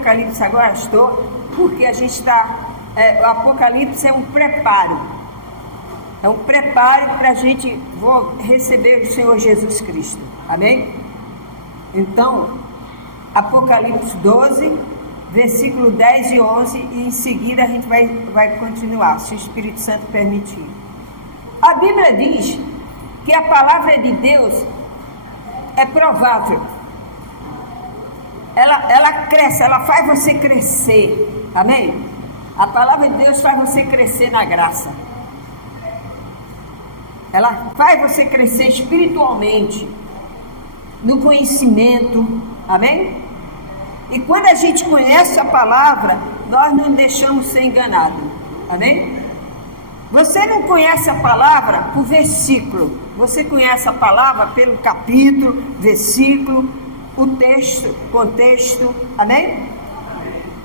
Apocalipse agora? Estou, porque a gente está... o Apocalipse é um preparo. É um preparo para a gente receber o Senhor Jesus Cristo. Amém? Então, Apocalipse 12, versículo 10 e 11, e em seguida a gente vai continuar, se o Espírito Santo permitir. A Bíblia diz que a palavra de Deus é provável. Ela cresce, ela faz você crescer. Amém? A palavra de Deus faz você crescer na graça. Ela faz você crescer espiritualmente, no conhecimento. Amém? E quando a gente conhece a palavra, nós não deixamos ser enganados. Amém? Você não conhece a palavra por versículo. Você conhece a palavra pelo capítulo, versículo, o texto, contexto. Amém?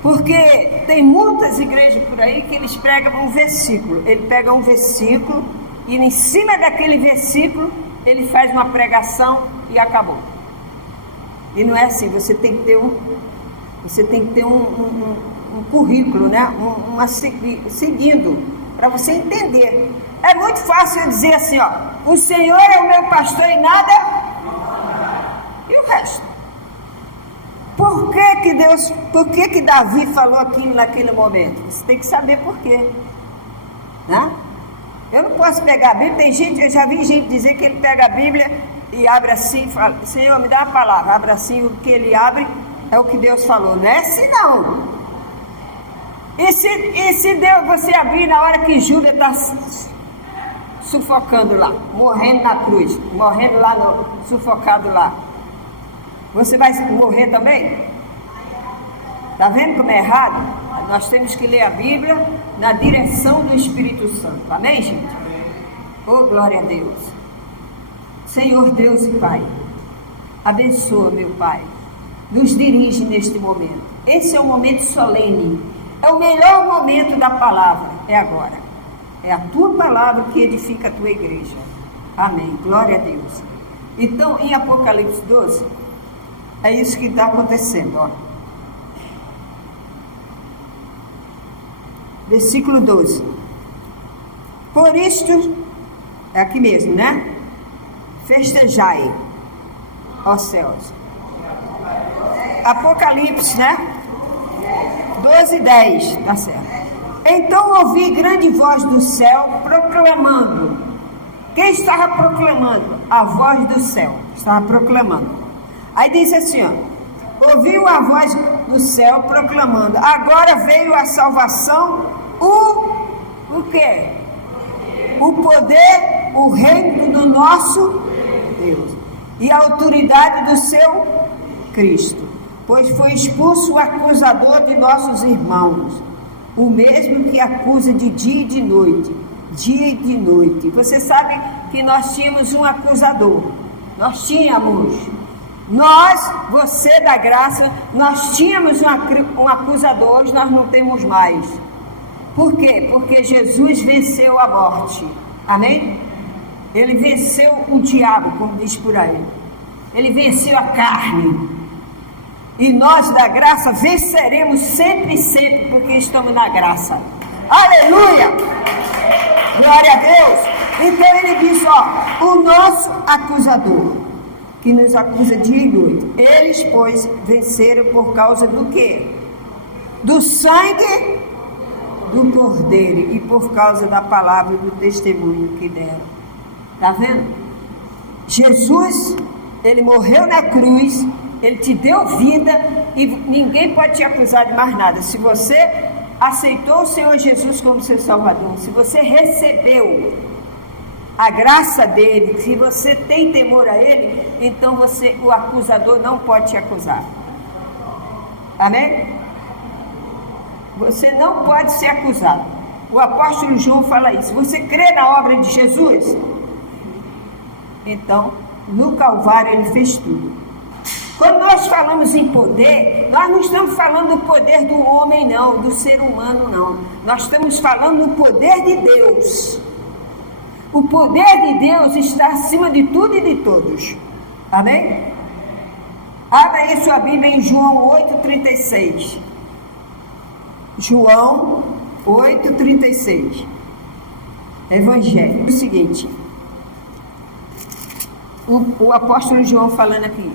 Porque tem muitas igrejas por aí que eles pregam um versículo. Ele pega um versículo e em cima daquele versículo ele faz uma pregação e acabou. E não é assim. Você tem que ter um currículo, né? Seguindo, para você entender. É muito fácil eu dizer assim, ó: o Senhor é o meu pastor e nada. E o resto? Por que Davi falou aquilo naquele momento? Você tem que saber por quê, né? Eu não posso pegar a Bíblia. Eu já vi gente dizer que ele pega a Bíblia e abre assim e fala: Senhor, me dá a palavra. Abre assim, o que ele abre é o que Deus falou. Não é assim não. E se Deus, você abrir na hora que Judas está sufocando lá, morrendo na cruz, morrendo lá, sufocado lá, você vai morrer também? Está vendo como é errado? Nós temos que ler a Bíblia na direção do Espírito Santo. Amém, gente? Oh, glória a Deus. Senhor Deus e Pai, abençoa, meu Pai, nos dirige neste momento. Esse é um momento solene, é o melhor momento da palavra, é agora. É a tua palavra que edifica a tua igreja. Amém, glória a Deus. Então, em Apocalipse 12, é isso que está acontecendo, ó. Versículo 12. Por isto, é aqui mesmo, né? Festejai, ó céus. Apocalipse, né? 12, 10, tá certo. Então ouvi grande voz do céu proclamando. Quem estava proclamando? A voz do céu estava proclamando. Aí diz assim, ó: ouviu a voz do céu proclamando: agora veio a salvação, o quê? O poder, o reino do nosso Deus e a autoridade do seu Cristo, pois foi expulso o acusador de nossos irmãos, o mesmo que acusa de dia e de noite, dia e de noite. Você sabe que nós tínhamos um acusador. Nós tínhamos. Nós, você da graça, nós tínhamos um acusador, hoje nós não temos mais. Por quê? Porque Jesus venceu a morte. Amém? Ele venceu o diabo, como diz por aí. Ele venceu a carne. E nós da graça venceremos sempre, sempre, porque estamos na graça. Aleluia! Glória a Deus! Então ele diz, ó: o nosso acusador, que nos acusa dia e noite, eles, pois, venceram por causa do quê? Do sangue do Cordeiro e por causa da palavra do testemunho que deram. Está vendo? Jesus, ele morreu na cruz, ele te deu vida e ninguém pode te acusar de mais nada. Se você aceitou o Senhor Jesus como seu Salvador, se você recebeu a graça dele, se você tem temor a ele, então o acusador não pode te acusar. Amém? Você não pode ser acusado. O apóstolo João fala isso. Você crê na obra de Jesus? Então, no Calvário ele fez tudo. Quando nós falamos em poder, nós não estamos falando do poder do homem não, do ser humano não. Nós estamos falando do poder de Deus. O poder de Deus está acima de tudo e de todos. Amém? Abra aí sua Bíblia em João 8,36. João 8,36. Evangelho. O seguinte. O apóstolo João falando aqui.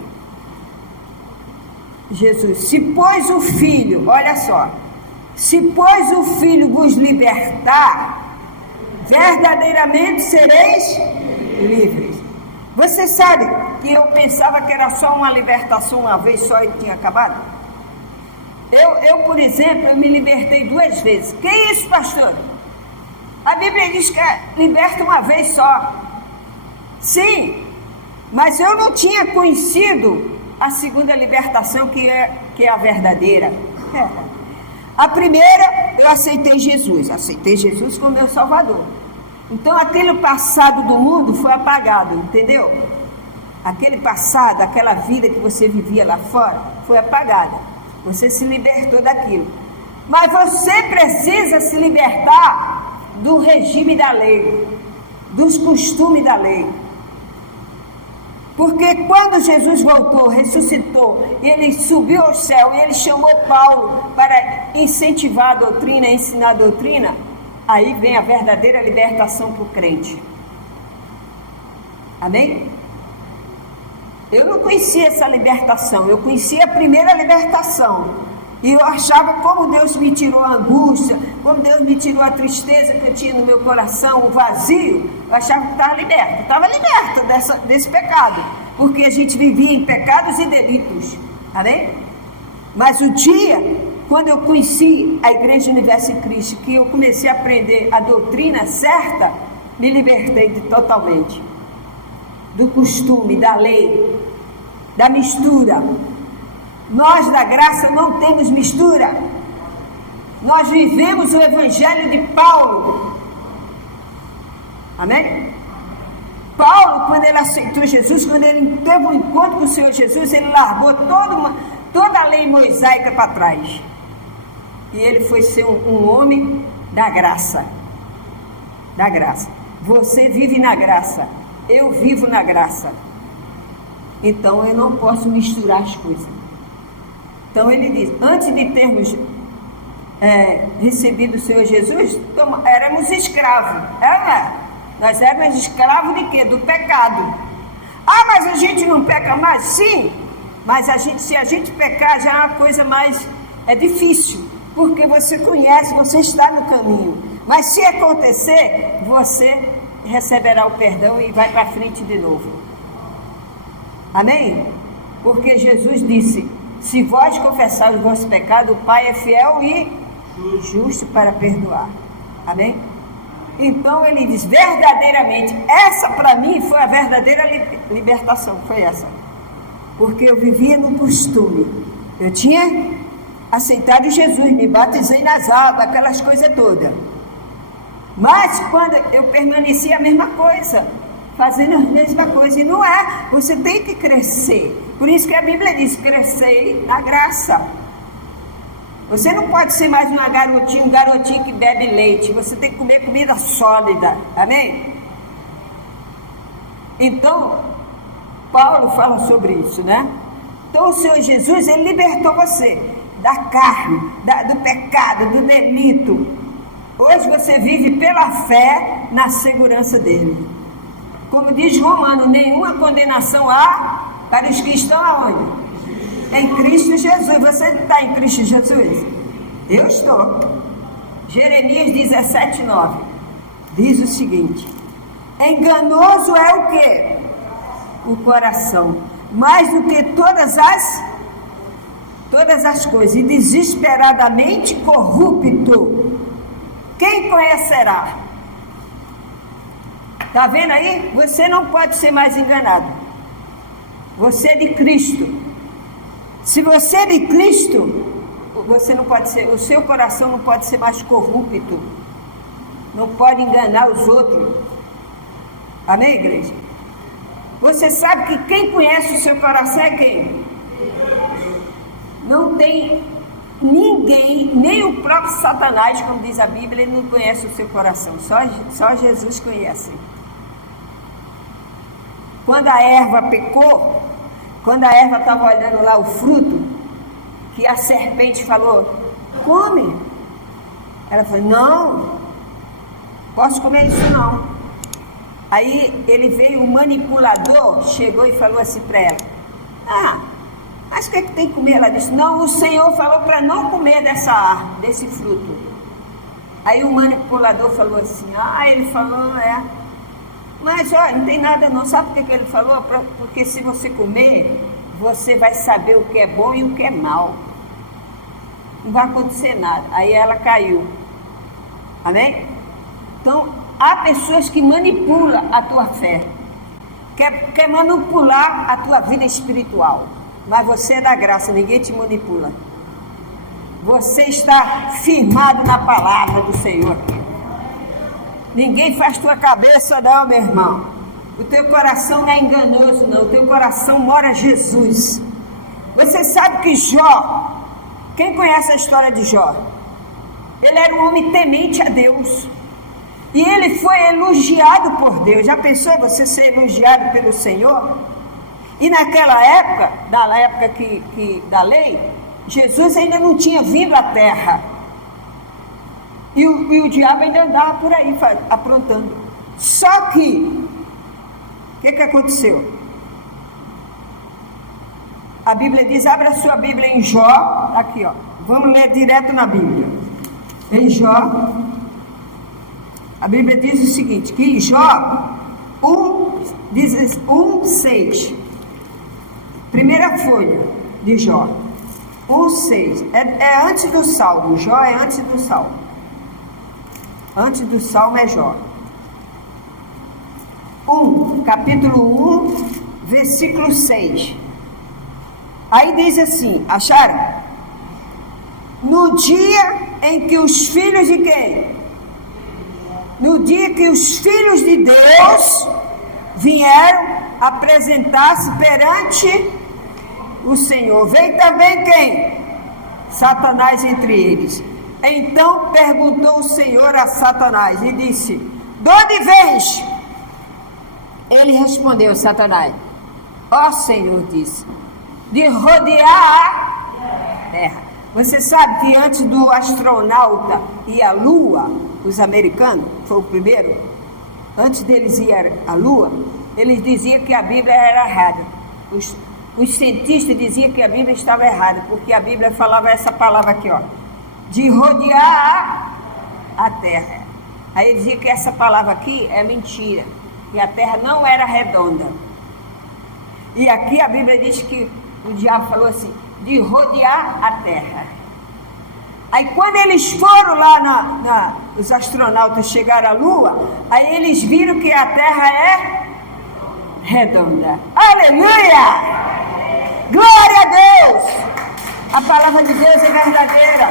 Jesus, se pois o Filho, olha só, se pois o Filho vos libertar, verdadeiramente sereis livres. Você sabe que eu pensava que era só uma libertação uma vez só e tinha acabado? Eu, por exemplo, eu me libertei 2 vezes. Que isso, pastor? A Bíblia diz que liberta uma vez só. Sim, mas eu não tinha conhecido a segunda libertação, que é a verdadeira. A primeira, eu aceitei Jesus como meu Salvador. Então, aquele passado do mundo foi apagado, entendeu? Aquele passado, aquela vida que você vivia lá fora, foi apagada. Você se libertou daquilo. Mas você precisa se libertar do regime da lei, dos costumes da lei. Porque quando Jesus voltou, ressuscitou, ele subiu ao céu e ele chamou Paulo para incentivar a doutrina, ensinar a doutrina, aí vem a verdadeira libertação para o crente. Amém? Eu não conhecia essa libertação, eu conhecia a primeira libertação. E eu achava como Deus me tirou a angústia, como Deus me tirou a tristeza que eu tinha no meu coração, o vazio. Eu achava que estava liberta desse pecado, porque a gente vivia em pecados e delitos, amém? Mas o dia, quando eu conheci a Igreja Universo em Cristo, que eu comecei a aprender a doutrina certa, me libertei totalmente do costume, da lei, da mistura. Nós da graça não temos mistura. Nós vivemos o Evangelho de Paulo. Amém? Paulo, quando ele aceitou Jesus, quando ele teve um encontro com o Senhor Jesus, ele largou toda a lei mosaica para trás. E ele foi ser um homem da graça. Da graça. Você vive na graça. Eu vivo na graça. Então eu não posso misturar as coisas. Então ele diz, antes de termos recebido o Senhor Jesus, éramos escravos. Nós éramos escravos de quê? Do pecado. Ah, mas a gente não peca mais? Sim, mas se a gente pecar já é uma coisa mais difícil, porque você conhece, você está no caminho. Mas se acontecer, você receberá o perdão e vai para frente de novo. Amém? Porque Jesus disse, se vós confessar os vossos pecados, o Pai é fiel e justo para perdoar. Amém? Então ele diz, verdadeiramente, essa para mim foi a verdadeira libertação, foi essa. Porque eu vivia no costume. Eu tinha aceitado Jesus, me batizei nas águas, aquelas coisas todas. Mas quando eu permanecia a mesma coisa, fazendo a mesma coisa, e não é, você tem que crescer. Por isso que a Bíblia diz, crescei na graça. Você não pode ser mais um garotinho que bebe leite, você tem que comer comida sólida, amém? Então, Paulo fala sobre isso, né? Então o Senhor Jesus, ele libertou você da carne, do pecado, do delito. Hoje você vive pela fé na segurança dele. Como diz Romano, nenhuma condenação há para os que estão aonde? Em Cristo Jesus. Você está em Cristo Jesus? Eu estou. Jeremias 17:9 diz o seguinte: enganoso é o quê? O coração, mais do que todas as coisas, e desesperadamente corrupto. Quem conhecerá? Está vendo aí? Você não pode ser mais enganado. Você é de Cristo. Se você é de Cristo, você não pode ser, o seu coração não pode ser mais corrupto. Não pode enganar os outros. Amém, igreja? Você sabe que quem conhece o seu coração é quem? Não tem ninguém, nem o próprio Satanás, como diz a Bíblia, ele não conhece o seu coração. Só Jesus conhece. Quando a erva pecou, Quando a Eva estava olhando lá o fruto, que a serpente falou, come. Ela falou, não, posso comer isso não. Aí ele veio, o manipulador, chegou e falou assim para ela, mas o que é que tem que comer? Ela disse, não, o Senhor falou para não comer dessa árvore, desse fruto. Aí o manipulador falou assim, ele falou, mas olha, não tem nada não, sabe por que ele falou? Porque se você comer, você vai saber o que é bom e o que é mal. Não vai acontecer nada. Aí ela caiu. Amém? Então, há pessoas que manipulam a tua fé. Quer manipular a tua vida espiritual. Mas você é da graça, ninguém te manipula. Você está firmado na palavra do Senhor. Ninguém faz tua cabeça não, meu irmão. O teu coração não é enganoso não. O teu coração mora Jesus. Você sabe que Jó, quem conhece a história de Jó? Ele era um homem temente a Deus. E ele foi elogiado por Deus. Já pensou você ser elogiado pelo Senhor? E naquela época, da época da lei, Jesus ainda não tinha vindo à terra. E o diabo ainda andava por aí aprontando. Só que, o que aconteceu? A Bíblia diz, abre a sua Bíblia em Jó, aqui ó, vamos ler direto na Bíblia. Em Jó, a Bíblia diz o seguinte, que em Jó 1:6, primeira folha de Jó, 1:6, é antes do Salmo, Jó é antes do Salmo. Antes do Salmo é Jó. Capítulo 1, versículo 6. Aí diz assim, acharam? No dia em que os filhos de quem? No dia que os filhos de Deus vieram apresentar-se perante o Senhor. Veio também quem? Satanás entre eles. Então perguntou o Senhor a Satanás e disse, de onde vens? Ele respondeu, Satanás, ó Senhor, disse, de rodear a terra. Você sabe que antes do astronauta ir à Lua, os americanos, foi o primeiro, antes deles ir à Lua, eles diziam que a Bíblia era errada. Os cientistas diziam que a Bíblia estava errada, porque a Bíblia falava essa palavra aqui, ó, de rodear a terra. Aí ele dizia que essa palavra aqui é mentira, que a terra não era redonda. E aqui a Bíblia diz que o diabo falou assim, de rodear a terra. Aí quando eles foram lá, os astronautas chegaram à Lua, aí eles viram que a terra é redonda. Aleluia! Glória a Deus! A palavra de Deus é verdadeira.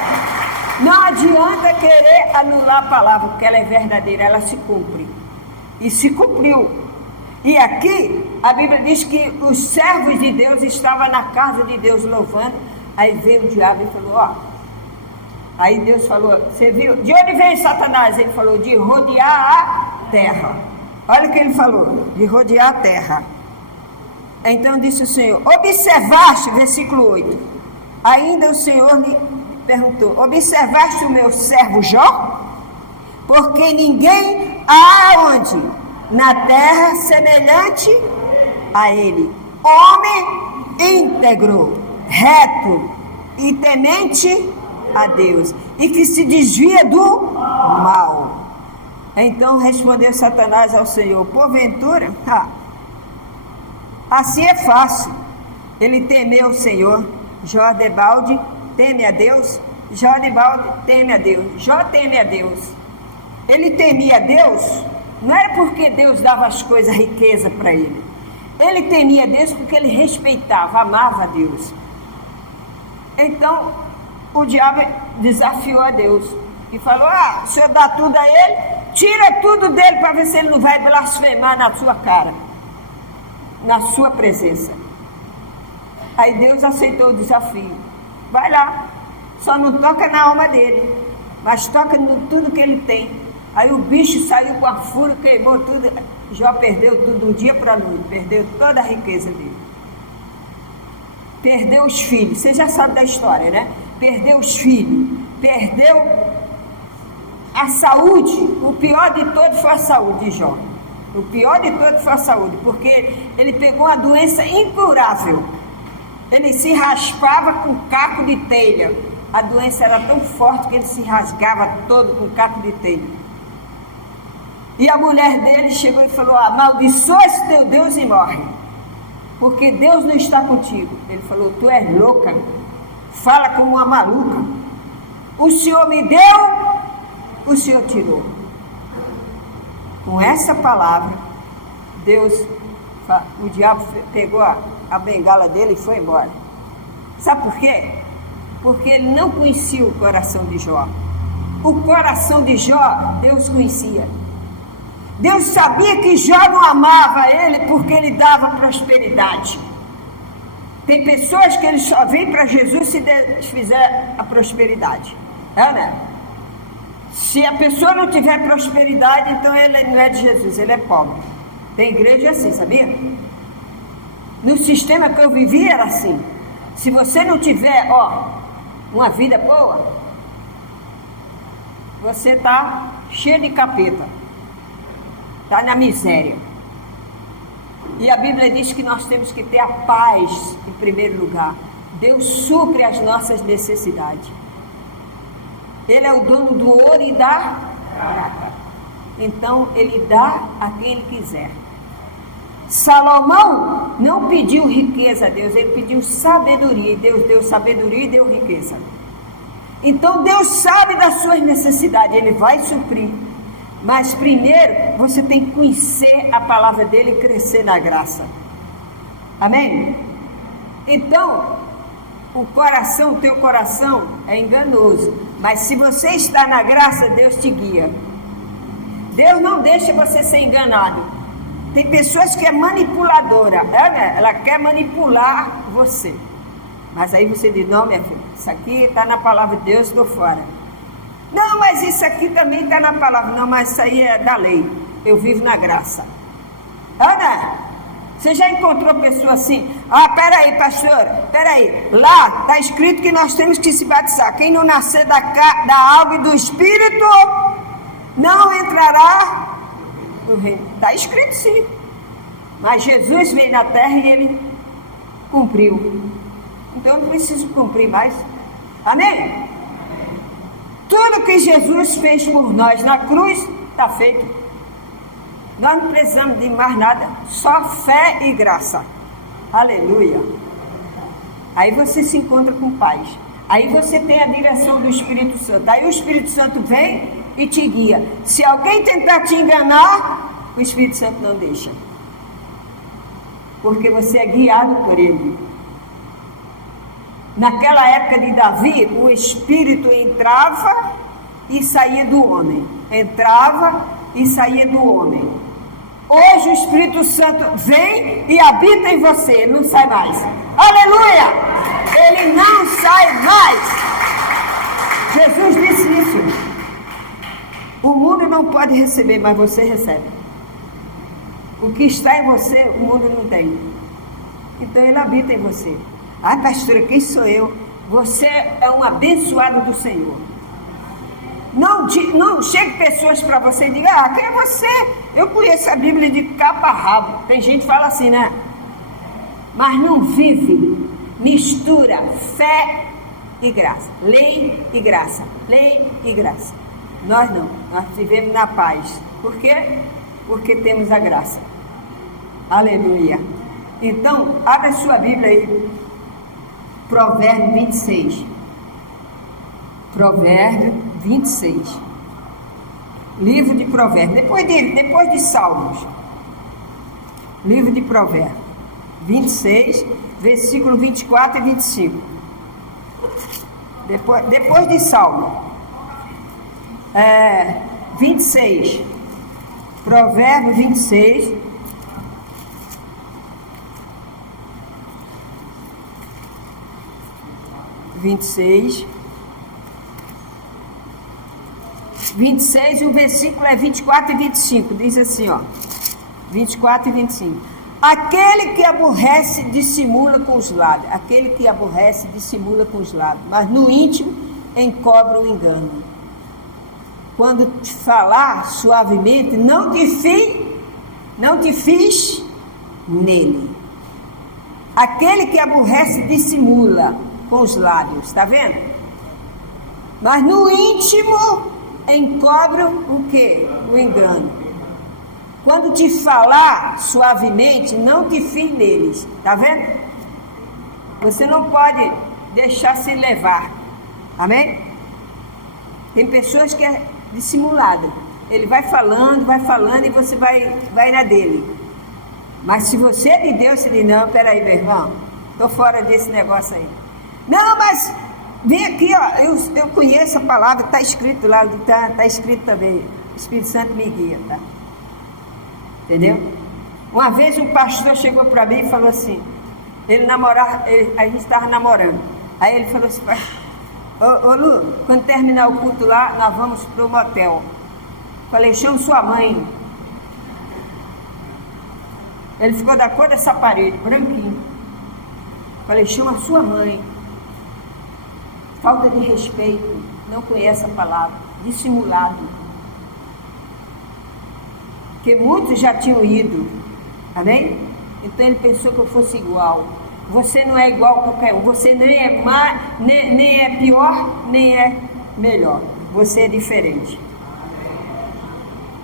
Não adianta querer anular a palavra, porque ela é verdadeira, ela se cumpre. E se cumpriu. E aqui, a Bíblia diz que os servos de Deus estavam na casa de Deus louvando. Aí veio o diabo e falou, ó. Aí Deus falou, você viu? De onde vem Satanás? Ele falou, de rodear a terra. Olha o que ele falou, de rodear a terra. Então disse o Senhor, observaste, versículo 8. Ainda o Senhor lhe perguntou, observaste o meu servo Jó? Porque ninguém há onde? Na terra semelhante a ele. Homem íntegro, reto e temente a Deus. E que se desvia do mal. Então respondeu Satanás ao Senhor, porventura, assim é fácil. Ele temeu o Senhor. Jó debalde teme a Deus. Jó debalde teme a Deus. Jó teme a Deus. Ele temia a Deus, não era porque Deus dava as coisas, riqueza para ele. Ele temia a Deus porque ele respeitava, amava a Deus. Então, o diabo desafiou a Deus e falou, o Senhor dá tudo a ele, tira tudo dele para ver se ele não vai blasfemar na sua cara, na sua presença. Aí Deus aceitou o desafio. Vai lá, só não toca na alma dele, mas toca em tudo que ele tem. Aí o bicho saiu com a fúria, queimou tudo. Jó perdeu tudo do dia para a noite, perdeu toda a riqueza dele. perdeu os filhos. Você já sabe da história, né? Perdeu os filhos, perdeu a saúde. O pior de todos foi a saúde de Jó. O pior de todos foi a saúde, porque ele pegou uma doença incurável. Ele se raspava com caco de telha. A doença era tão forte que ele se rasgava todo com caco de telha. E a mulher dele chegou e falou: amaldiçoa esse teu Deus e morre, porque Deus não está contigo. Ele falou: tu és louca, fala como uma maluca. O Senhor me deu, o Senhor tirou. Com essa palavra, o diabo pegou a bengala dele e foi embora. Sabe por quê? Porque ele não conhecia o coração de Jó. O coração de Jó, Deus conhecia. Deus sabia que Jó não amava ele porque ele dava prosperidade. Tem pessoas que eles só vêm para Jesus se Deus fizer a prosperidade. É, né? Se a pessoa não tiver prosperidade, então ele não é de Jesus, ele é pobre. Tem igreja assim, sabia? No sistema que eu vivi era assim. Se você não tiver, uma vida boa, você está cheio de capeta. Está na miséria. E a Bíblia diz que nós temos que ter a paz em primeiro lugar. Deus supre as nossas necessidades. Ele é o dono do ouro e da prata. Então, ele dá a quem ele quiser. Salomão não pediu riqueza a Deus, ele pediu sabedoria. E Deus deu sabedoria e deu riqueza. Então, Deus sabe das suas necessidades, ele vai suprir. Mas primeiro, você tem que conhecer a palavra dele e crescer na graça. Amém? Então, o teu coração é enganoso. Mas se você está na graça, Deus te guia. Deus não deixa você ser enganado. Tem pessoas que é manipuladora, né? Ela quer manipular você. Mas aí você diz: não, minha filha, isso aqui está na palavra de Deus, estou fora. Não, mas isso aqui também está na palavra. Não, mas isso aí é da lei. Eu vivo na graça. Ana, você já encontrou pessoa assim? Peraí, pastora, peraí. Lá está escrito que nós temos que se batizar. Quem não nascer da água e do Espírito não entrará no reino. Está escrito sim. Mas Jesus veio na terra e ele cumpriu. Então eu não preciso cumprir mais. Amém? Tudo que Jesus fez por nós na cruz está feito. Nós não precisamos de mais nada, só fé e graça. Aleluia. Aí você se encontra com paz. Aí você tem a direção do Espírito Santo. Aí o Espírito Santo vem e te guia. Se alguém tentar te enganar, o Espírito Santo não deixa. Porque você é guiado por ele. Naquela época de Davi, o Espírito entrava e saía do homem. Entrava e saía do homem. Hoje o Espírito Santo vem e habita em você. Ele não sai mais. Aleluia! Ele não sai mais. Jesus disse isso. O mundo não pode receber, mas você recebe. O que está em você, o mundo não tem. Então ele habita em você. Pastora, quem sou eu? Você é um abençoado do Senhor. Não chegue pessoas para você e diga: quem é você? Eu conheço a Bíblia de capa a rabo. Tem gente que fala assim, né? Mas não vive, mistura fé e graça, lei e graça, lei e graça. Nós não, nós vivemos na paz. Por quê? Porque temos a graça. Aleluia. Então, abra sua Bíblia aí. Provérbio 26. Provérbio 26. Livro de Provérbios. Depois de Salmos. Livro de Provérbios. 26, versículo 24 e 25. Depois de Salmo. 26. Provérbio 26. Vinte e seis, o versículo é 24 e 25, diz assim, 24 e 25. Aquele que aborrece dissimula com os lábios. Aquele que aborrece dissimula com os lábios, mas no íntimo encobre o engano. Quando te falar suavemente, não te fiz nele. Aquele que aborrece dissimula com os lábios, está vendo? Mas no íntimo encobre o quê? O engano. Quando te falar suavemente, não te fie neles, está vendo? Você não pode deixar se levar, amém? Tem pessoas que é dissimulada. Ele vai falando e você vai na dele. Mas se você é de Deus, você diz, não, peraí, meu irmão, estou fora desse negócio aí. Não, mas vem aqui, ó, eu conheço a palavra, está escrito lá, está escrito também. O Espírito Santo me guia, tá? Entendeu? Uma vez um pastor chegou para mim e falou assim, a gente estava namorando. Aí ele falou assim, ô Lu, quando terminar o culto lá, nós vamos para o motel. Falei, chama sua mãe. Ele ficou da cor dessa parede, branquinho. Falei, chama sua mãe. Falta de respeito, não conhece a palavra, dissimulado. Porque muitos já tinham ido, amém? Então ele pensou que eu fosse igual. Você não é igual a qualquer um, você nem é mais, nem é pior, nem é melhor. Você é diferente.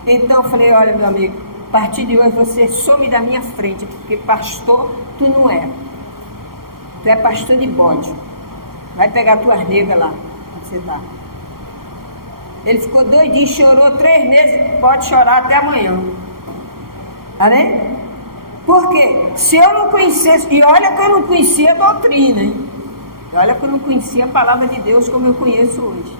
Então eu falei, olha meu amigo, a partir de hoje você some da minha frente, porque pastor tu não é. Tu é pastor de bode. Vai pegar tuas negas lá, onde você está. Ele ficou doidinho, chorou 3 meses, pode chorar até amanhã. Amém? Porque se eu não conhecesse, e olha que eu não conhecia a doutrina, hein? E olha que eu não conhecia a palavra de Deus como eu conheço hoje.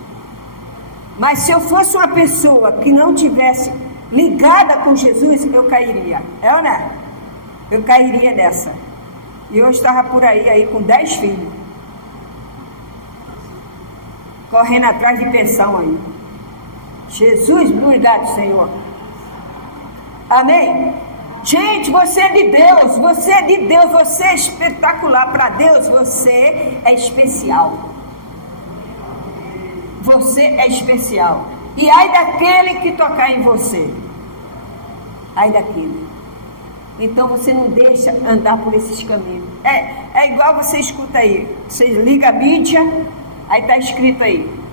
Mas se eu fosse uma pessoa que não tivesse ligada com Jesus, eu cairia. É ou não é? Eu cairia nessa. E eu estava por aí com 10 filhos. Correndo atrás de pensão aí. Jesus, obrigado, Senhor. Amém? Gente, você é de Deus, você é de Deus, você é espetacular. Para Deus, você é especial. Você é especial. E ai daquele que tocar em você. Ai daquele. Então você não deixa andar por esses caminhos. É igual você escuta aí. Você liga a mídia, aí está escrito aí.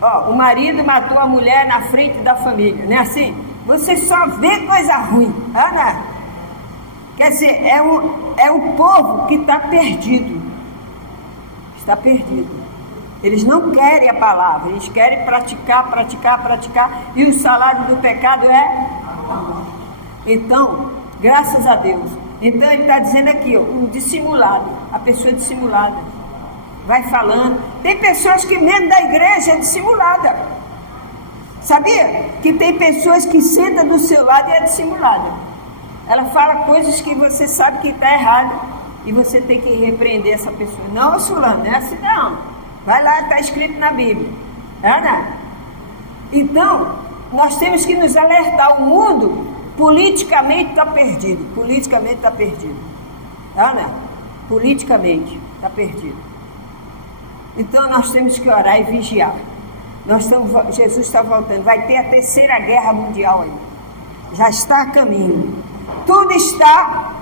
Ó, o marido matou a mulher na frente da família. Não é assim? Você só vê coisa ruim. Ana, quer dizer, é o povo que está perdido. Está perdido. Eles não querem a palavra, eles querem praticar. E o salário do pecado é amor. Então, graças a Deus. Então ele está dizendo aqui, ó, um dissimulado, a pessoa dissimulada. Vai falando. Tem pessoas que mesmo da igreja é dissimulada. Sabia? Que tem pessoas que sentam do seu lado e é dissimulada. Ela fala coisas que você sabe que está errado e você tem que repreender essa pessoa. Não, fulano, não é assim não. Vai lá, está escrito na Bíblia. Ana? Então, nós temos que nos alertar. O mundo politicamente está perdido. Politicamente está perdido. Ana? Politicamente está perdido. Então nós temos que orar e vigiar. Jesus está voltando. Vai ter a 3ª guerra mundial aí. Já está a caminho. Tudo está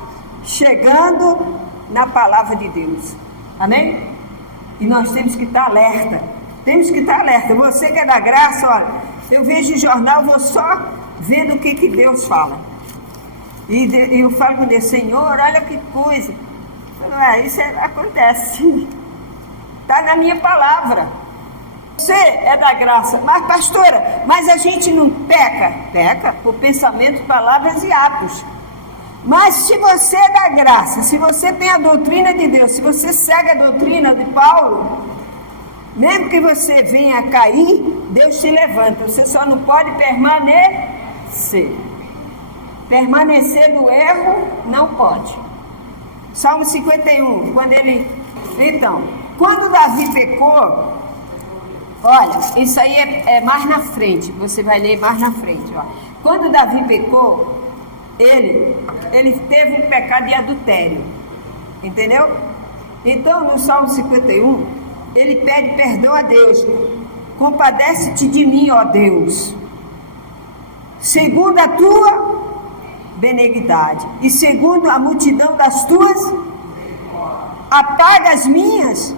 chegando na palavra de Deus. Amém? E nós temos que estar alerta. Temos que estar alerta. Você que é da graça, olha, eu vejo o jornal, vou só vendo o que Deus fala. E eu falo com Deus, Senhor, olha que coisa. Isso acontece. Está na minha palavra. Você é da graça. Mas pastora, mas a gente não peca? Peca por pensamento, palavras e atos. Mas se você é da graça, se você tem a doutrina de Deus, se você segue a doutrina de Paulo, mesmo que você venha a cair, Deus te levanta. Você só não pode permanecer. Permanecer no erro, não pode. Salmo 51, quando ele... Então, quando Davi pecou, olha, isso aí é mais na frente, você vai ler mais na frente. Ó. Quando Davi pecou, ele teve um pecado de adultério, entendeu? Então no Salmo 51, ele pede perdão a Deus. Compadece-te de mim, ó Deus, segundo a tua benignidade e segundo a multidão das tuas, apaga as minhas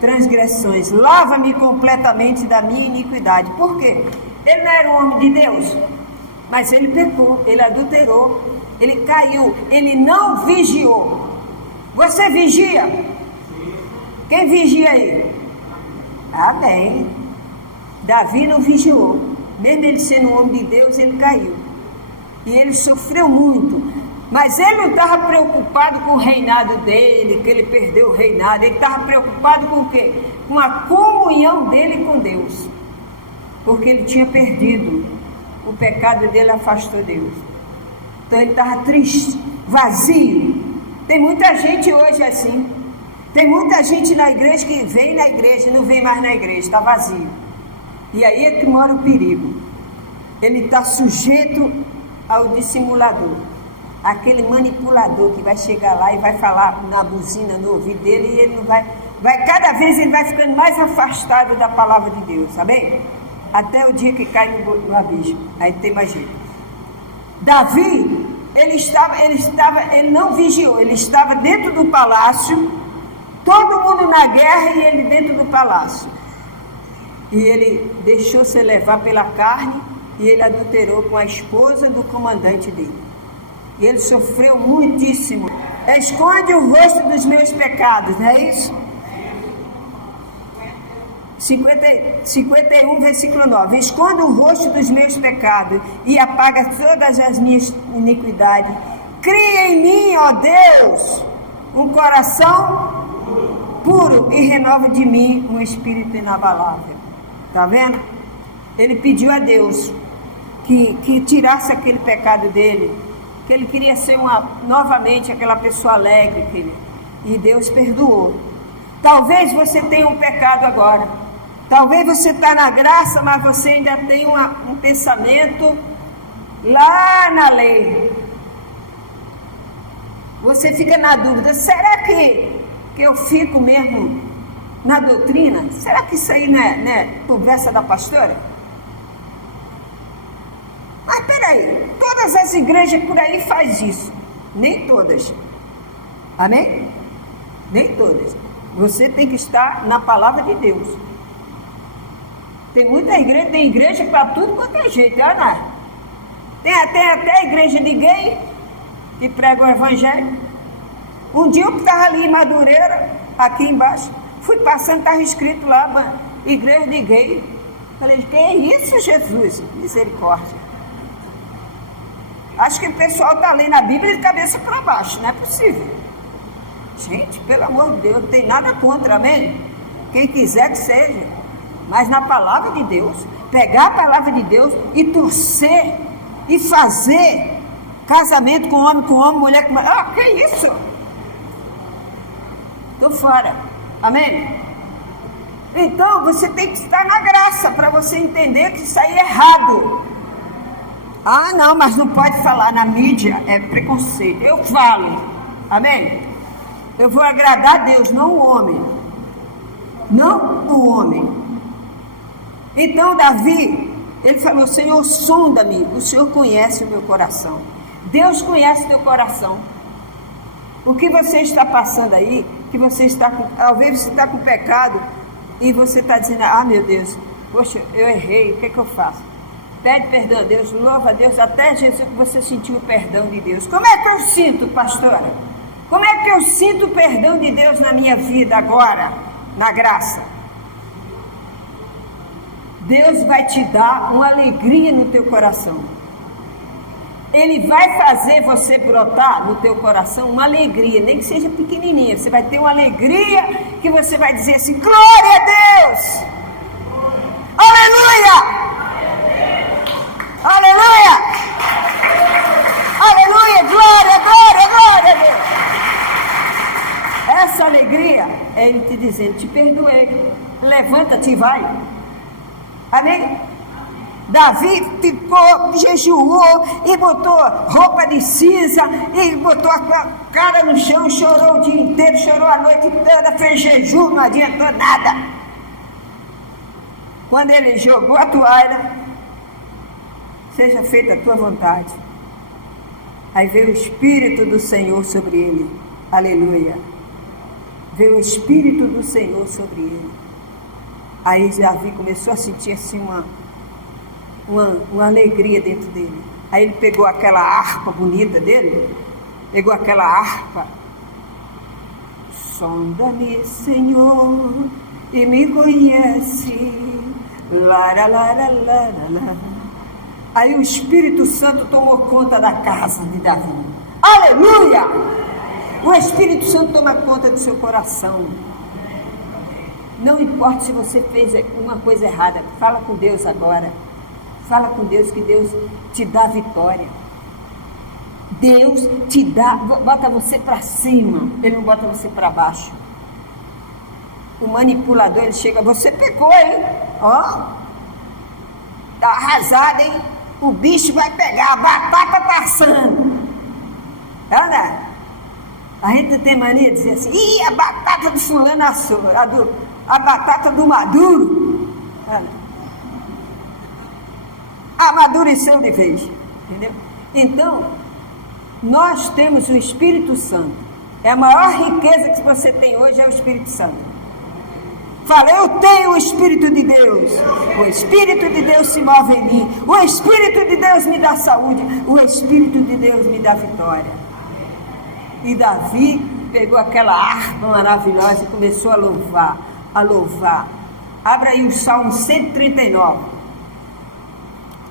transgressões, lava-me completamente da minha iniquidade. Por quê? Ele não era um homem de Deus, mas ele pecou, ele adulterou, ele caiu, ele não vigiou. Você vigia? Quem vigia aí? Amém. Davi não vigiou, mesmo ele sendo um homem de Deus, ele caiu, e ele sofreu muito, mas ele não estava preocupado com o reinado dele, que ele perdeu o reinado. Ele estava preocupado com o quê? Com a comunhão dele com Deus, porque ele tinha perdido, o pecado dele afastou Deus. Então ele estava triste, vazio. Tem muita gente hoje assim, tem muita gente na igreja que vem na igreja e não vem mais na igreja, está vazio. E aí é que mora o perigo. Ele está sujeito ao dissimulador, aquele manipulador que vai chegar lá e vai falar na buzina no ouvido dele, e ele não vai, cada vez ele vai ficando mais afastado da palavra de Deus, sabe? Até o dia que cai no abismo, aí tem mais jeito. Davi, ele não vigiou, ele estava dentro do palácio, todo mundo na guerra e ele dentro do palácio. E ele deixou-se levar pela carne, e ele adulterou com a esposa do comandante dele. E ele sofreu muitíssimo. Esconde o rosto dos meus pecados, não é isso? 51, versículo 9. Esconde o rosto dos meus pecados e apaga todas as minhas iniquidades. Cria em mim, ó Deus, um coração puro e renova de mim um espírito inabalável. Está vendo? Ele pediu a Deus que tirasse aquele pecado dele, que ele queria ser novamente aquela pessoa alegre, e Deus perdoou. Talvez você tenha um pecado agora, talvez você está na graça, mas você ainda tem um pensamento lá na lei. Você fica na dúvida, será que eu fico mesmo na doutrina? Será que isso aí não é conversa da pastora? Mas peraí, todas as igrejas por aí faz isso. Nem todas. Amém? Nem todas. Você tem que estar na palavra de Deus. Tem muita igreja, tem igreja para tudo quanto é jeito, Ana. Tem até igreja de gay que prega o evangelho. Um dia eu estava ali em Madureira, aqui embaixo, fui passando, estava escrito lá, igreja de gay. Falei, que é isso, Jesus? Misericórdia. Acho que o pessoal está lendo a Bíblia de cabeça para baixo, não é possível. Gente, pelo amor de Deus, não tem nada contra, amém? Quem quiser que seja. Mas na palavra de Deus, pegar a palavra de Deus e torcer e fazer casamento com homem, mulher com mulher. Ah, que isso? Estou fora, amém? Então você tem que estar na graça para você entender que isso aí é errado. Ah, não, mas não pode falar na mídia, é preconceito. Eu falo, amém? Eu vou agradar a Deus, não o homem. Não o homem. Então Davi, ele falou, Senhor, sonda-me, o Senhor conhece o meu coração. Deus conhece o teu coração. O que você está passando aí, que você está com, talvez você está com pecado, e você está dizendo, ah, meu Deus, poxa, eu errei, o que eu faço? Pede perdão a Deus, louva a Deus, até Jesus que você sentiu o perdão de Deus. Como é que eu sinto, pastora? Como é que eu sinto o perdão de Deus na minha vida agora, na graça? Deus vai te dar uma alegria no teu coração. Ele vai fazer você brotar no teu coração uma alegria, nem que seja pequenininha. Você vai ter uma alegria que você vai dizer assim, glória a Deus! Aleluia! Aleluia! Aleluia! Glória, glória, glória a Deus! Essa alegria é Ele te dizendo, te perdoei. Levanta-te e vai. Amém? Davi ficou, jejuou e botou roupa de cinza e botou a cara no chão, chorou o dia inteiro, chorou a noite toda, fez jejum, não adiantou nada. Quando ele jogou a toalha, seja feita a tua vontade. Aí veio o Espírito do Senhor sobre ele. Aleluia. Veio o Espírito do Senhor sobre ele. Aí Davi começou a sentir assim uma alegria dentro dele. Aí ele pegou aquela harpa bonita dele, pegou aquela harpa. Sonda-me, Senhor, e me conhece. Lara, lara, lara, lara. Aí o Espírito Santo tomou conta da casa de Davi. Aleluia! O Espírito Santo toma conta do seu coração. Não importa se você fez uma coisa errada, fala com Deus agora. Fala com Deus que Deus te dá vitória. Deus te dá, bota você para cima, Ele não bota você para baixo. O manipulador, ele chega, você pecou, hein? Ó, tá arrasado, hein? O bicho vai pegar, a batata tá assando. Olha, a gente tem mania de dizer assim, ih, a batata do fulano assou, a batata do Maduro. Olha, amadureceu de vez, entendeu? Então, nós temos o Espírito Santo. É a maior riqueza que você tem hoje é o Espírito Santo. Fala, eu tenho o Espírito de Deus. O Espírito de Deus se move em mim. O Espírito de Deus me dá saúde. O Espírito de Deus me dá vitória. E Davi pegou aquela harpa maravilhosa e começou a louvar, a louvar. Abra aí o Salmo 139.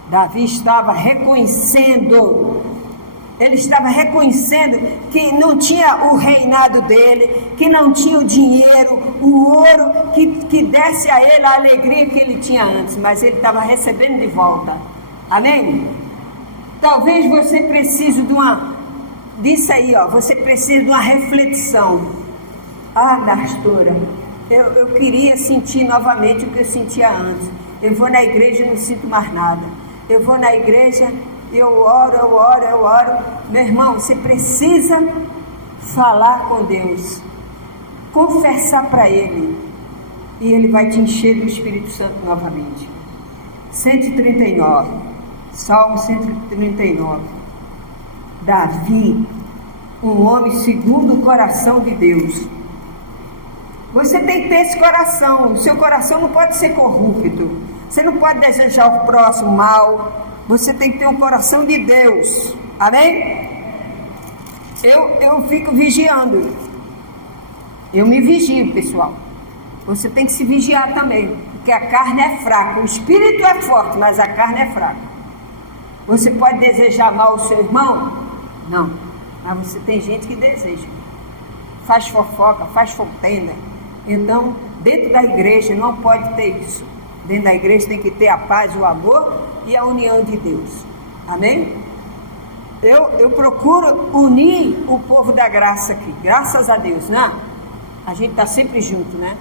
Davi estava reconhecendo, ele estava reconhecendo que não tinha o reinado dele, que não tinha o dinheiro, o ouro que desse a ele a alegria que ele tinha antes, mas ele estava recebendo de volta. Amém? Talvez você precise disso aí, ó, você precisa de uma reflexão. Ah, pastora, eu queria sentir novamente o que eu sentia antes. Eu vou na igreja e não sinto mais nada. Eu vou na igreja, eu oro. Meu irmão, você precisa falar com Deus, confessar para Ele, e Ele vai te encher do Espírito Santo novamente. 139, Salmo 139. Davi, um homem segundo o coração de Deus. Você tem que ter esse coração, o seu coração não pode ser corrupto. Você não pode desejar o próximo mal. Você tem que ter um coração de Deus. Amém? Eu fico vigiando. Eu me vigio, pessoal. Você tem que se vigiar também. Porque a carne é fraca. O espírito é forte, mas a carne é fraca. Você pode desejar mal ao seu irmão? Não. Mas você tem gente que deseja. Faz fofoca, faz fontenda. Então, dentro da igreja não pode ter isso. Dentro da igreja tem que ter a paz, o amor e a união de Deus. Amém? Eu procuro unir o povo da graça aqui. Graças a Deus, né? A gente está sempre junto, né?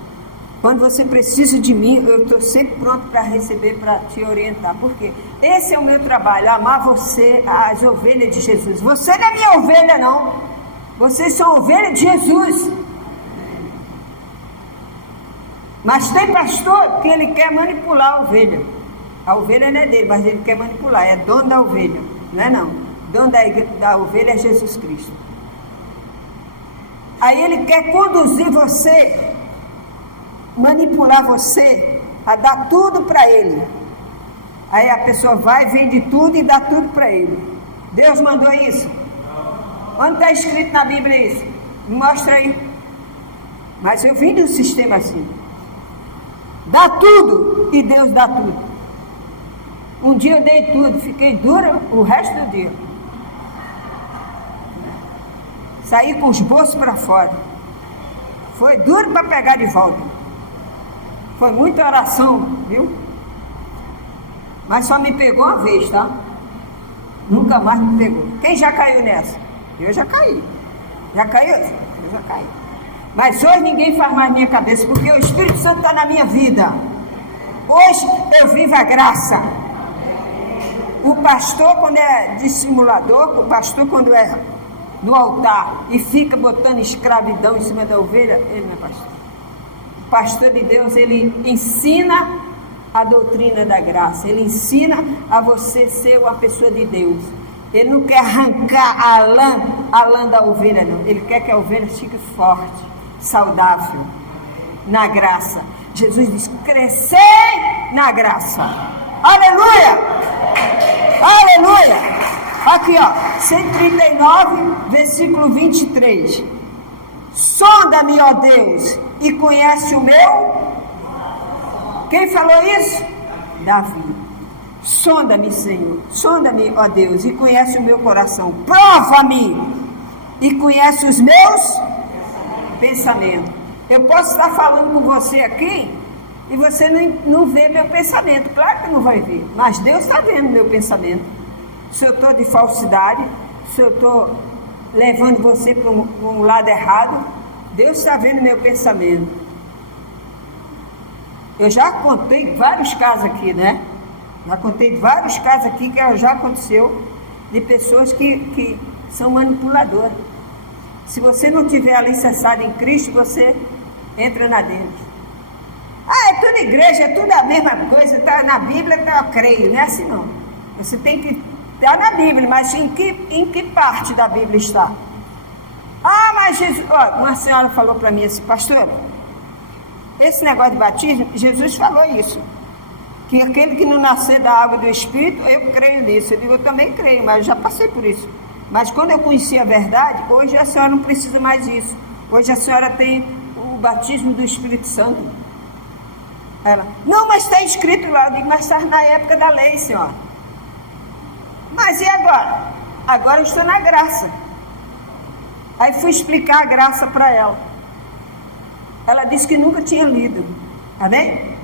Quando você precisa de mim, eu estou sempre pronto para receber, para te orientar. Por quê? Esse é o meu trabalho, amar você, as ovelhas de Jesus. Você não é minha ovelha, não. Vocês são ovelhas de Jesus. Mas tem pastor que ele quer manipular a ovelha. A ovelha não é dele, mas ele quer manipular. É dono da ovelha, não é não. Dono da ovelha é Jesus Cristo. Aí ele quer conduzir você, manipular você, a dar tudo para ele. Aí a pessoa vai, vende tudo e dá tudo para ele. Deus mandou isso? Onde está escrito na Bíblia isso? Me mostra aí. Mas eu vim de um sistema assim. Dá tudo e Deus dá tudo. Um dia eu dei tudo, fiquei dura o resto do dia. Saí com os bolsos para fora. Foi duro para pegar de volta. Foi muita oração, viu? Mas só me pegou uma vez, tá? Nunca mais me pegou. Quem já caiu nessa? Eu já caí. Já caiu? Eu já caí. Mas hoje ninguém faz mais minha cabeça, porque o Espírito Santo está na minha vida. Hoje eu vivo a graça. O pastor, quando é dissimulador, o pastor, quando é no altar e fica botando escravidão em cima da ovelha, ele não é pastor. O pastor de Deus, ele ensina a doutrina da graça, ele ensina a você ser uma pessoa de Deus. Ele não quer arrancar a lã da ovelha, não. Ele quer que a ovelha fique forte, saudável, na graça. Jesus diz: crescei na graça. Aleluia! Aleluia! Aqui, ó, 139, versículo 23. Sonda-me, ó Deus, e conhece o meu. Quem falou isso? Davi. Sonda-me, Senhor. Sonda-me, ó Deus, e conhece o meu coração. Prova-me e conhece os meus pensamentos. Eu posso estar falando com você aqui e você não vê meu pensamento. Claro que não vai ver, mas Deus está vendo meu pensamento. Se eu estou de falsidade, se eu estou levando você para um lado errado, Deus está vendo meu pensamento. Eu já contei vários casos aqui, né? Já contei vários casos aqui que já aconteceu de pessoas que são manipuladoras. Se você não tiver alicerçado em Cristo, você entra na dentro. Ah, é tudo igreja, é tudo a mesma coisa, está na Bíblia, eu creio, não é assim não. Você tem que estar na Bíblia, mas em que parte da Bíblia está? Ah, mas Jesus, ó, uma senhora falou para mim assim: pastor, esse negócio de batismo, Jesus falou isso, que aquele que não nascer da água e do Espírito, eu creio nisso. Eu digo: eu também creio, mas eu já passei por isso. Mas quando eu conheci a verdade, hoje a senhora não precisa mais disso. Hoje a senhora tem o batismo do Espírito Santo. Ela: não, mas está escrito lá. Eu digo: mas está na época da lei, senhora. Mas e agora? Agora eu estou na graça. Aí fui explicar a graça para ela. Ela disse que nunca tinha lido. Amém?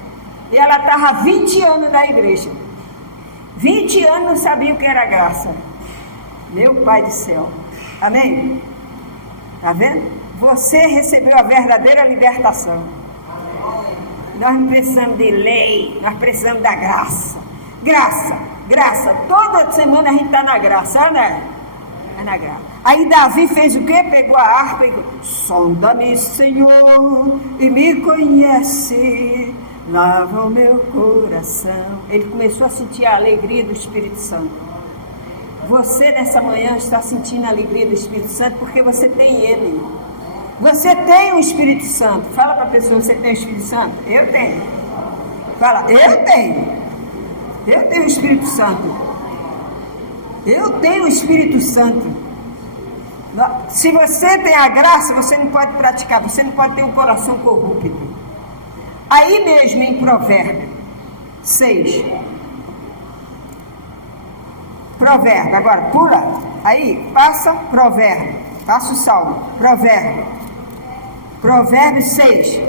E ela estava há 20 anos na igreja. 20 anos não sabia o que era graça. Meu Pai do céu. Amém? Está vendo? Você recebeu a verdadeira libertação. Nós não precisamos de lei, nós precisamos da graça. Graça, graça. Toda semana a gente está na graça, né? É na graça. Aí Davi fez o quê? Pegou a harpa e falou: sonda-me, Senhor, e me conhece, lava o meu coração. Ele começou a sentir a alegria do Espírito Santo. Você nessa manhã está sentindo a alegria do Espírito Santo porque você tem ele. Você tem o Espírito Santo. Fala para a pessoa: você tem o Espírito Santo? Eu tenho. Fala: eu tenho. Eu tenho o Espírito Santo. Eu tenho o Espírito Santo. Se você tem a graça, você não pode praticar, você não pode ter um coração corrupto. Aí mesmo em Provérbio 6. Provérbio, agora pula. Aí, passa Provérbio. Passa o Salmo. Provérbio 6.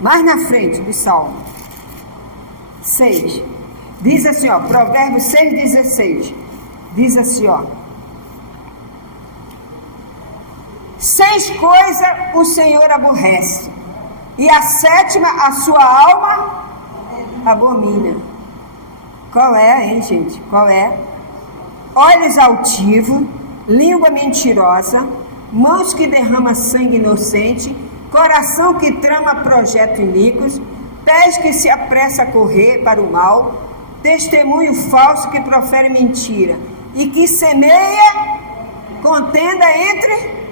Mais na frente do Salmo. 6. Diz assim, ó. Provérbio 6,16. Diz assim, ó: 6 coisas o Senhor aborrece, e a 7ª a sua alma abomina. Qual é, hein, gente? Qual é? Olhos altivos, língua mentirosa, mãos que derramam sangue inocente, coração que trama projetos iníquos, pés que se apressa a correr para o mal, testemunho falso que profere mentira, e que semeia contenda entre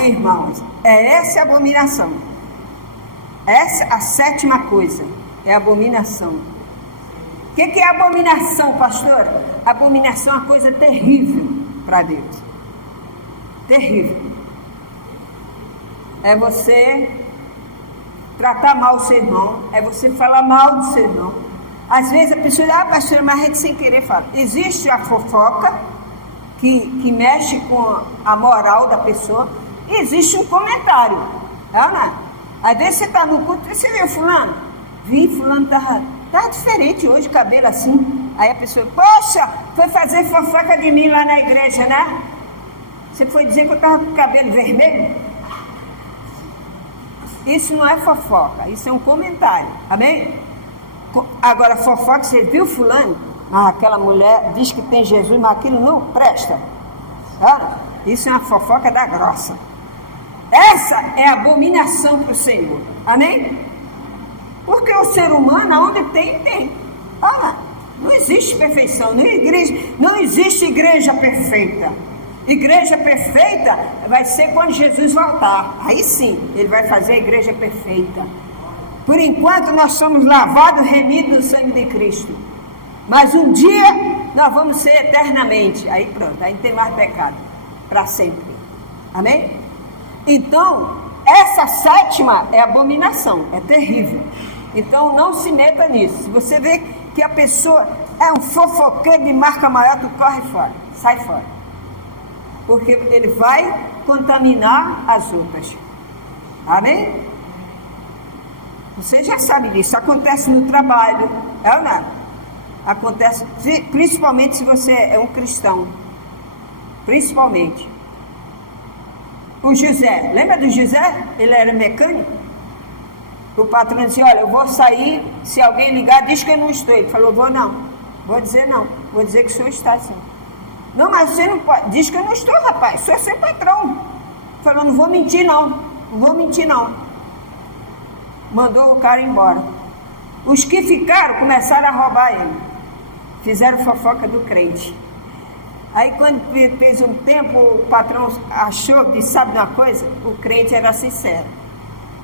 irmãos. É essa a abominação. Essa a 7ª coisa. É a abominação. O que é abominação, pastor? Abominação é uma coisa terrível para Deus. Terrível. É você tratar mal o seu irmão. É você falar mal do seu irmão. Às vezes a pessoa diz: ah, pastor, mas a gente sem querer fala. Existe a fofoca que mexe com a moral da pessoa. E existe um comentário. Né? Às vezes você está no culto, você viu fulano? Vi, fulano tá diferente hoje, cabelo assim. Aí a pessoa: poxa, foi fazer fofoca de mim lá na igreja, né? Você foi dizer que eu estava com o cabelo vermelho? Isso não é fofoca, isso é um comentário. Amém? Agora, fofoca, você viu fulano? Mas aquela mulher diz que tem Jesus, mas aquilo não presta. Olha, isso é uma fofoca da grossa. Essa é abominação para o Senhor. Amém? Porque o ser humano, onde tem. Olha, não existe perfeição. Não existe igreja perfeita. Igreja perfeita vai ser quando Jesus voltar. Aí sim, ele vai fazer a igreja perfeita. Por enquanto nós somos lavados, remidos no sangue de Cristo. Mas um dia nós vamos ser eternamente. Aí pronto, aí não tem mais pecado. Para sempre. Amém? Então, essa sétima é abominação. É terrível. Então não se meta nisso. Se você vê que a pessoa é um fofoqueiro de marca maior, tu corre fora. Sai fora. Porque ele vai contaminar as outras. Amém? Você já sabe disso. Acontece no trabalho. É ou não? Acontece, principalmente se você é um cristão. Principalmente. O José. Lembra do José? Ele era mecânico. O patrão disse, olha, eu vou sair. Se alguém ligar, diz que eu não estou. Ele falou, vou não. Vou dizer não. Vou dizer que o senhor está sim. Não, mas você não pode. Diz que eu não estou, rapaz. Sou seu patrão. Falou, não vou mentir não. Não vou mentir não. Mandou o cara embora. Os que ficaram começaram a roubar ele. Fizeram fofoca do crente. Aí quando fez um tempo, o patrão achou, disse, sabe de uma coisa? O crente era sincero.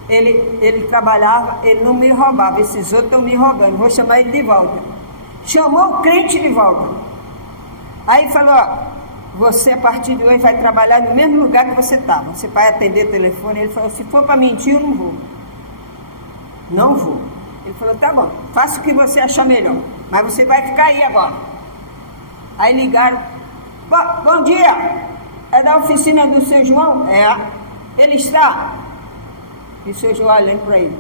Ele trabalhava, ele não me roubava. Esses outros estão me roubando. Vou chamar ele de volta. Chamou o crente de volta. Aí falou, ó, você a partir de hoje vai trabalhar no mesmo lugar que você estava. Você vai atender o telefone. Ele falou, se for para mentir, eu não vou. Não vou. Ele falou, tá bom, faça o que você achar melhor. Mas você vai ficar aí agora. Aí ligaram, bom dia, é da oficina do seu João? É. Ele está? E o seu João olhando para ele.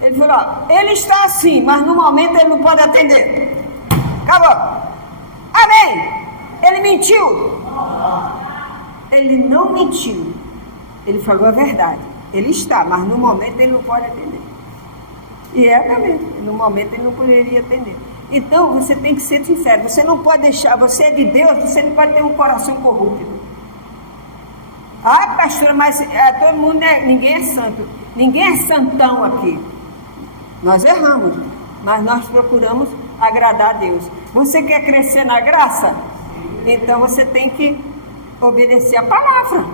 Ele falou, ó, ele está assim, mas no momento ele não pode atender. Acabou. Amém. Ele mentiu? Ele não mentiu. Ele falou a verdade. Ele está, mas no momento ele não pode atender. E é mesmo. No momento ele não poderia atender. Então você tem que ser sincero. Você não pode deixar, você é de Deus, você não pode ter um coração corrupto. Ah, pastora, mas todo mundo ninguém é santo. Ninguém é santão aqui. Nós erramos, mas nós procuramos agradar a Deus. Você quer crescer na graça? Então você tem que obedecer a palavra.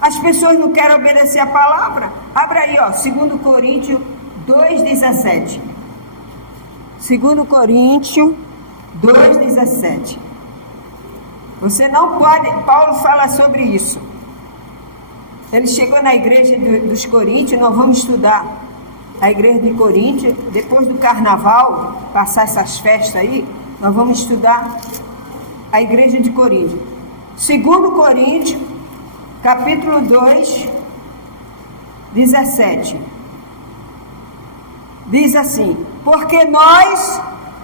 As pessoas não querem obedecer a palavra. Abra aí, ó, 2 Coríntios 2,17. 2 Coríntios 2,17. Você não pode, Paulo fala sobre isso. Ele chegou na igreja dos Coríntios, nós vamos estudar a igreja de Coríntios, depois do carnaval, passar essas festas aí, nós vamos estudar a igreja de Coríntios. 2 Coríntios, capítulo 2, 17. Diz assim, porque nós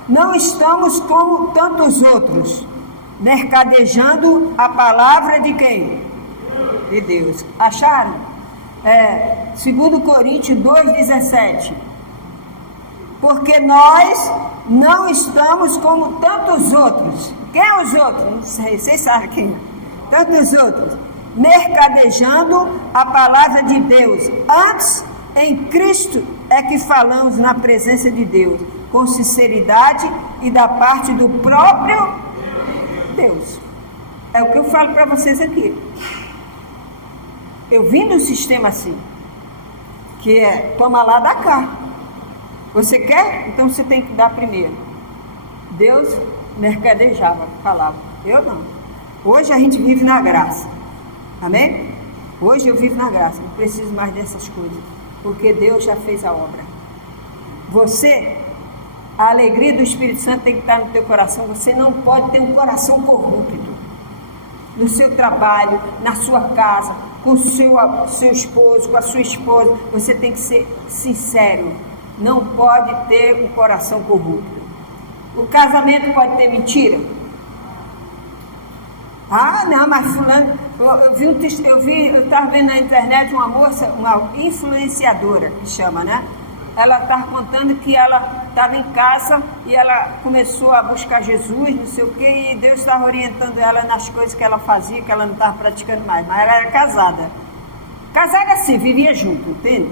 não estamos como tantos outros, mercadejando a palavra de quem? De Deus. Acharam? 2 Coríntios 2,17. Porque nós não estamos como tantos outros. Quem é os outros? Não sei, vocês sabem quem é. Tantos outros. Mercadejando a palavra de Deus. Antes, em Cristo, é que falamos na presença de Deus, com sinceridade e da parte do próprio Deus. É o que eu falo para vocês aqui. Eu vim num sistema assim, que é toma lá, dá cá. Você quer? Então você tem que dar primeiro. Deus mercadejava, falava. Eu não. Hoje a gente vive na graça. Amém? Hoje eu vivo na graça. Não preciso mais dessas coisas. Porque Deus já fez a obra. Você, a alegria do Espírito Santo tem que estar no teu coração. Você não pode ter um coração corrupto. No seu trabalho, na sua casa, com o seu esposo, com a sua esposa. Você tem que ser sincero. Não pode ter um coração corrupto. O casamento pode ter mentira? Ah, não, mas fulano... Eu estava vendo na internet uma moça, uma influenciadora, que chama, né? ela estava contando que ela estava em casa e ela começou a buscar Jesus, não sei o quê, e Deus estava orientando ela nas coisas que ela fazia, que ela não estava praticando mais, mas ela era casada. Casada assim, vivia junto, entende?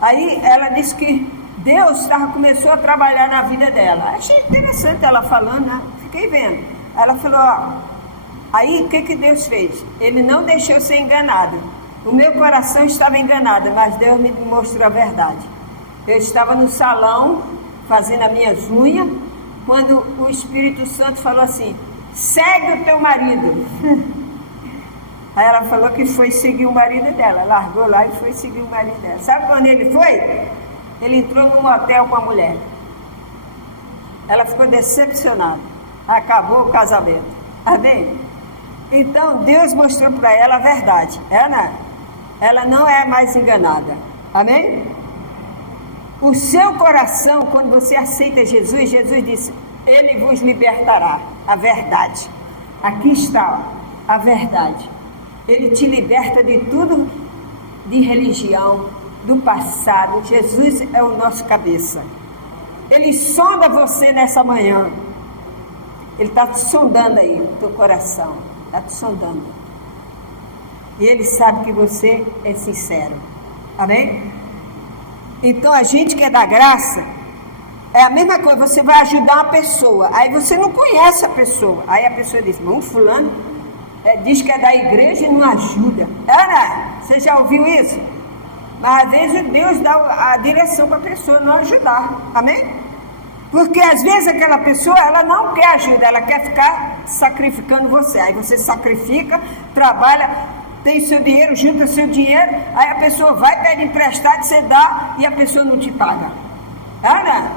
Aí ela disse que Deus começou a trabalhar na vida dela. Achei interessante ela falando, né? Fiquei vendo. Ela falou, ó, aí o que Deus fez? Ele não deixou eu ser enganada. O meu coração estava enganado, mas Deus me mostrou a verdade. Eu estava no salão, fazendo as minhas unhas, quando o Espírito Santo falou assim, segue o teu marido. Aí ela falou que foi seguir o marido dela, largou lá e foi seguir o marido dela. Sabe quando ele foi? Ele entrou num motel com a mulher. Ela ficou decepcionada. Acabou o casamento. Amém? Então Deus mostrou para ela a verdade. Ela não é mais enganada. Amém? O seu coração, quando você aceita Jesus, Jesus disse, Ele vos libertará. A verdade. Aqui está a verdade. Ele te liberta de tudo, de religião, do passado. Jesus é o nosso cabeça. Ele sonda você nessa manhã. Ele está te sondando aí, o teu coração. Está te sondando. E Ele sabe que você é sincero. Amém? Então a gente que é da graça, é a mesma coisa, você vai ajudar uma pessoa. Aí você não conhece a pessoa. Aí a pessoa diz, fulano diz que é da igreja e não ajuda. Né? Você já ouviu isso? Mas às vezes Deus dá a direção para a pessoa não ajudar. Amém? Porque às vezes aquela pessoa, ela não quer ajuda, ela quer ficar sacrificando você. Aí você sacrifica, trabalha, tem seu dinheiro, junta seu dinheiro, aí a pessoa vai, pede emprestado, você dá e a pessoa não te paga. Né?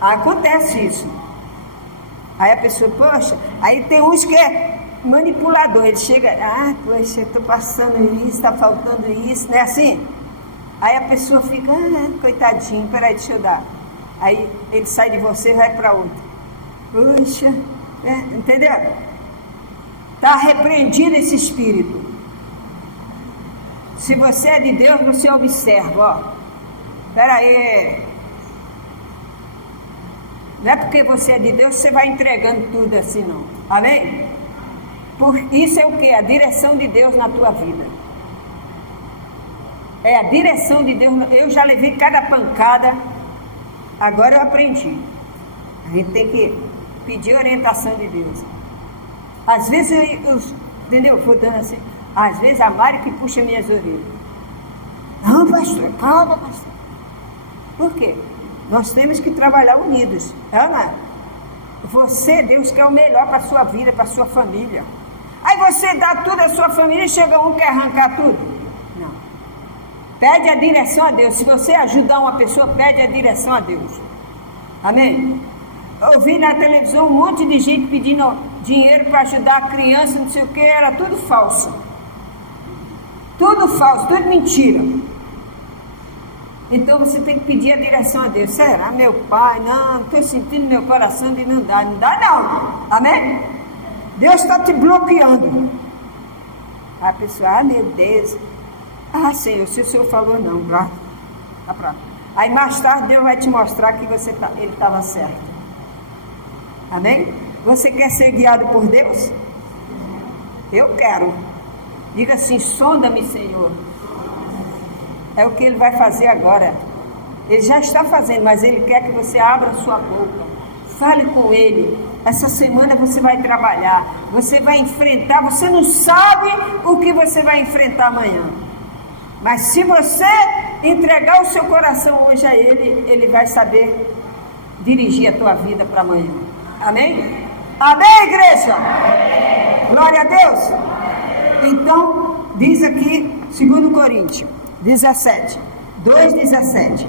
Acontece isso. Aí a pessoa, poxa, aí tem uns que é manipulador, ele chega, poxa, eu estou passando isso, está faltando isso, não é assim? Aí a pessoa fica, coitadinho, peraí, deixa eu dar. Aí ele sai de você e vai para outro. Puxa, entendeu? Está repreendido esse espírito. Se você é de Deus, você observa, peraí. Não é porque você é de Deus, você vai entregando tudo assim, não. Amém? Isso é o que? A direção de Deus na tua vida. É a direção de Deus. Eu já levei cada pancada. Agora eu aprendi. A gente tem que pedir orientação de Deus. Às vezes entendeu? Vou dando assim. Às vezes a Mari que puxa minhas orelhas. Não, pastor, calma, pastor. Por quê? Nós temos que trabalhar unidos. Ana, você, Deus quer o melhor para a sua vida, para a sua família. Aí você dá tudo à sua família e chega um que quer arrancar tudo. Não. Pede a direção a Deus. Se você ajudar uma pessoa, pede a direção a Deus. Amém? Eu vi na televisão um monte de gente pedindo dinheiro para ajudar a criança, não sei o que, era tudo falso. Tudo falso, tudo mentira. Então você tem que pedir a direção a Deus. Será, meu pai? Não estou sentindo meu coração de não dá. Não dá não. Amém? Deus está te bloqueando. A pessoa, meu Deus. Senhor, se o Senhor falou não, pronto. Tá pronto. Aí mais tarde Deus vai te mostrar que ele estava certo. Amém? Você quer ser guiado por Deus? Eu quero. Diga assim, sonda-me, Senhor. É o que Ele vai fazer agora. Ele já está fazendo, mas Ele quer que você abra a sua boca. Fale com Ele. Essa semana você vai trabalhar. Você vai enfrentar. Você não sabe o que você vai enfrentar amanhã. Mas se você entregar o seu coração hoje a Ele, Ele vai saber dirigir a tua vida para amanhã. Amém? Amém, igreja? Amém. Glória a Deus. Então, diz aqui, 2 Coríntios 17, 2,17.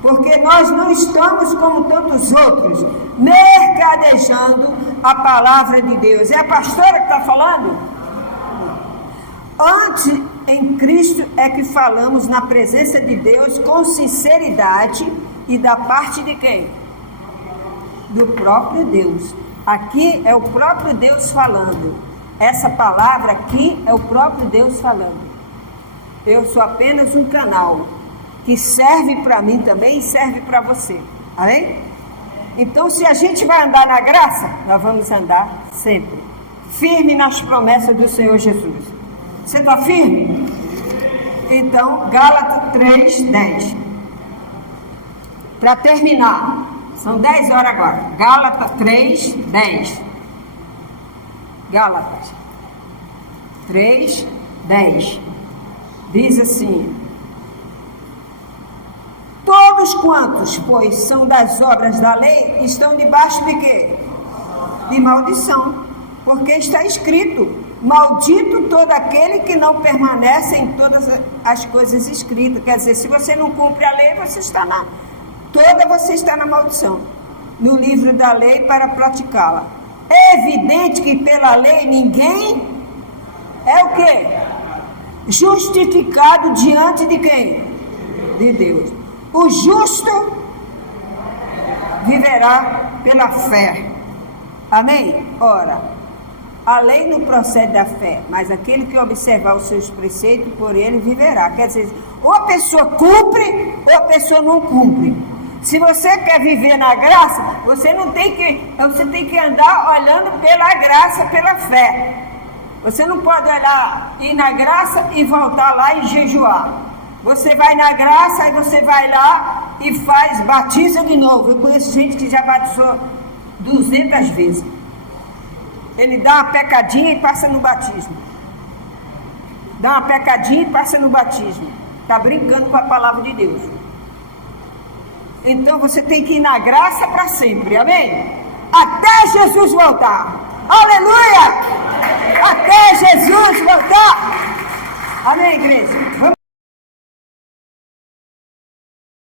Porque nós não estamos como tantos outros, mercadejando a palavra de Deus. É a pastora que está falando? Antes, em Cristo é que falamos na presença de Deus com sinceridade e da parte de quem? Do próprio Deus. Aqui é o próprio Deus falando. Essa palavra aqui é o próprio Deus falando. Eu sou apenas um canal. que serve para mim também e serve para você. Amém? Então, se a gente vai andar na graça, nós vamos andar sempre firme nas promessas do Senhor Jesus. Você está firme? Então, Gálatas 3:10. Para terminar, são 10 horas agora. Gálatas 3:10. Gálatas 3:10. Diz assim: todos quantos, pois, são das obras da lei, estão debaixo de quê? De maldição. Porque está escrito: maldito todo aquele que não permanece em todas as coisas escritas. Quer dizer, se você não cumpre a lei, você está na maldição. No livro da lei para praticá-la. É evidente que pela lei ninguém é o quê? Justificado diante de quem? De Deus. O justo viverá pela fé. Amém? Ora, a lei não procede da fé, mas aquele que observar os seus preceitos, por ele viverá. Quer dizer, ou a pessoa cumpre, ou a pessoa não cumpre. Se você quer viver na graça, você tem que andar olhando pela graça, pela fé. Você não pode olhar, ir na graça e voltar lá e jejuar. Você vai na graça, aí você vai lá e batiza de novo. Eu conheço gente que já batizou 200 vezes. Ele dá uma pecadinha e passa no batismo. Dá uma pecadinha e passa no batismo. Está brincando com a palavra de Deus. Então você tem que ir na graça para sempre, amém? Até Jesus voltar. Aleluia! Até Jesus voltar. Amém, igreja? Vamos